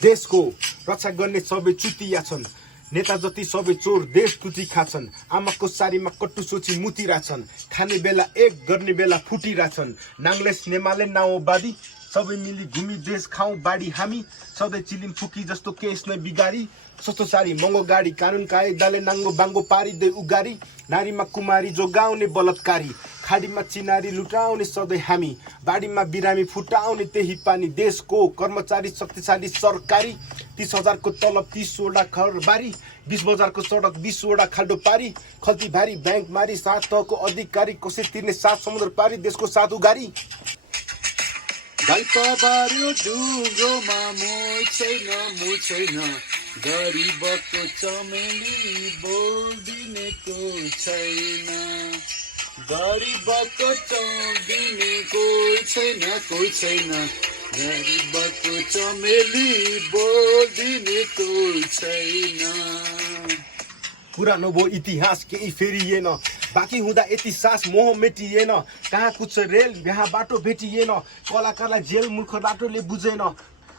देशको रक्षा गर्ने सबै चुतिया छन् नेता जति सबै चोर देश तुति खाछन् आमाको सारीमा कट्टु सोची मुतिरहेछन् खाने बेला एक गर्ने बेला फुटिरहेछन् नाङ्लेस नेमाले नाओबादी सबै मिली घुमी देश खाउँ बाडी हामी सधैँ चिलिम फुकी जस्तो केस नै बिगारी सस्तो सारी महँगो गाडी कानुन कायदाले नाङ्गो बाङ्गो पारिँदै उगारी नारीमा कुमारी जोगाउने बलात्कारी खाडीमा चिनारी लुटाउने सधैँ हामी बाढीमा बिरामी फुटाउने त्यही पानी देशको कर्मचारी शक्तिशाली सरकारी 30,000 को तलब 30वटा घरबारी 20 बजारको सडक 20वटा खाल्डो पारी खल्ती भारी ब्याङ्क मारी 7 तहको अधिकारी कसै तिर्ने 7 समुद्र पारी देशको 7 उगारी गाइपाबार्यो ढुङ्गोमा मो छैन गरिबको चमेली बोल्दिने कोही छैन गरिबको चल्दिने कोही छैन गरिबको चमेली बोल्दिने कोही छैन पुरानो भो इतिहास केही फेरिएन बाँकी हुँदा यति सास मोह मेटिएन कहाँ कुछ रेल बिहा बाटो भेटिएन कलाकारलाई जेल मूर्ख बाटोले बुझेन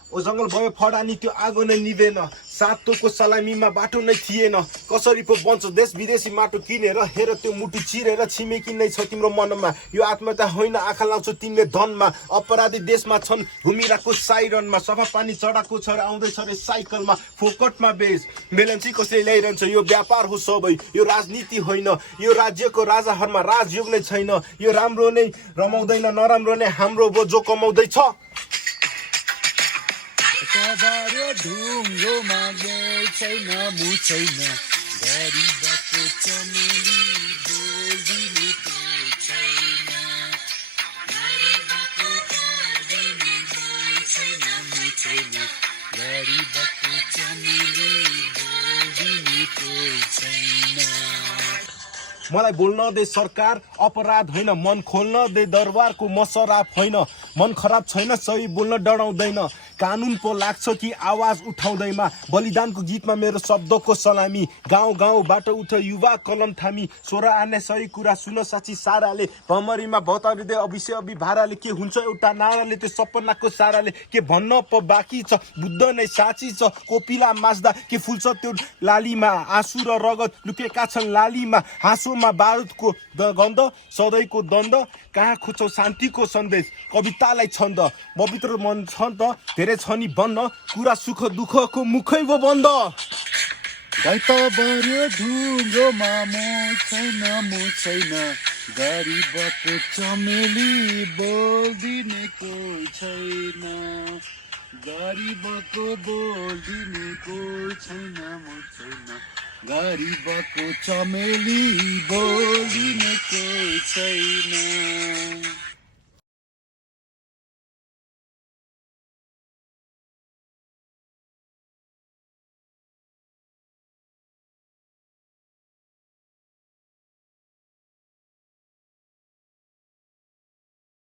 ओ जङ्गल भयो फडानी त्यो आगो नै निभेन सातोको सलामीमा बाटो नै थिएन कसरी पो बन्छ देश विदेशी माटो किनेर हेर त्यो मुटु चिरेर छिमेकी नै छ तिम्रो मनमा यो आत्महत्या होइन आँखा लाउँछौ तिमीले धनमा अपराधी देशमा छन् घुमिरहेको साइरनमा सफा पानी चढाएको छ र आउँदैछ रे साइकलमा फोकटमा बेच बेलेन्सी कसले ल्याइरहन्छ यो व्यापार हो सबै यो राजनीति होइन यो राज्यको राजाहरूमा राजयोग नै छैन यो राम्रो नै रमाउँदैन नराम्रो नै हाम्रो भो जो कमाउँदैछ गाइपाबार्यो ढुङ्गोमा मो छैन गरिबको चमेली बोल्दिने कोही छैन गरिबको चमेली मो छैन गरिबको चमेली बोल्दिने कोही छैन मलाई बोल्न दे सरकार अपराध होइन मन खोल्न दे दरबारको मसराप होइन मन खराब छैन सही बोल्न डराउँदैन कानुन पो लाग्छ कि आवाज उठाउँदैमा बलिदानको गीतमा मेरो शब्दको सलामी गाउँ गाउँबाट उठ युवा कलम थामी स्वर आने सही कुरा सुन साँची साराले भमरीमा भतारिँदै अभिषेक अभि भाराले के हुन्छ एउटा नाराले त्यो सपनाको साराले के भन्न पो बाँकी छ बुद्ध नै साँची छ कोपिला माझ्दा के फुल्छ त्यो लालीमा आँसु र रगत लुकेका छन् लालीमा हाँसोमा बारुदको गन्ध सधैँको द्वन्द कहाँ खोज्छौ शान्तिको सन्देश कवितालाई छन्द पवित्र मन छ त धेरै छ नि बन्न कुरा सुख दुःखको मुखै भो बन्द गाइपाबार्यो ढुङ्गोमा मो छैन गरिबको चमेली बोल्दिने कोही छैन गरिबको बोल्दिने कोही छैन मो छैन गरिबको चमेली बोल्दिने कोही छैन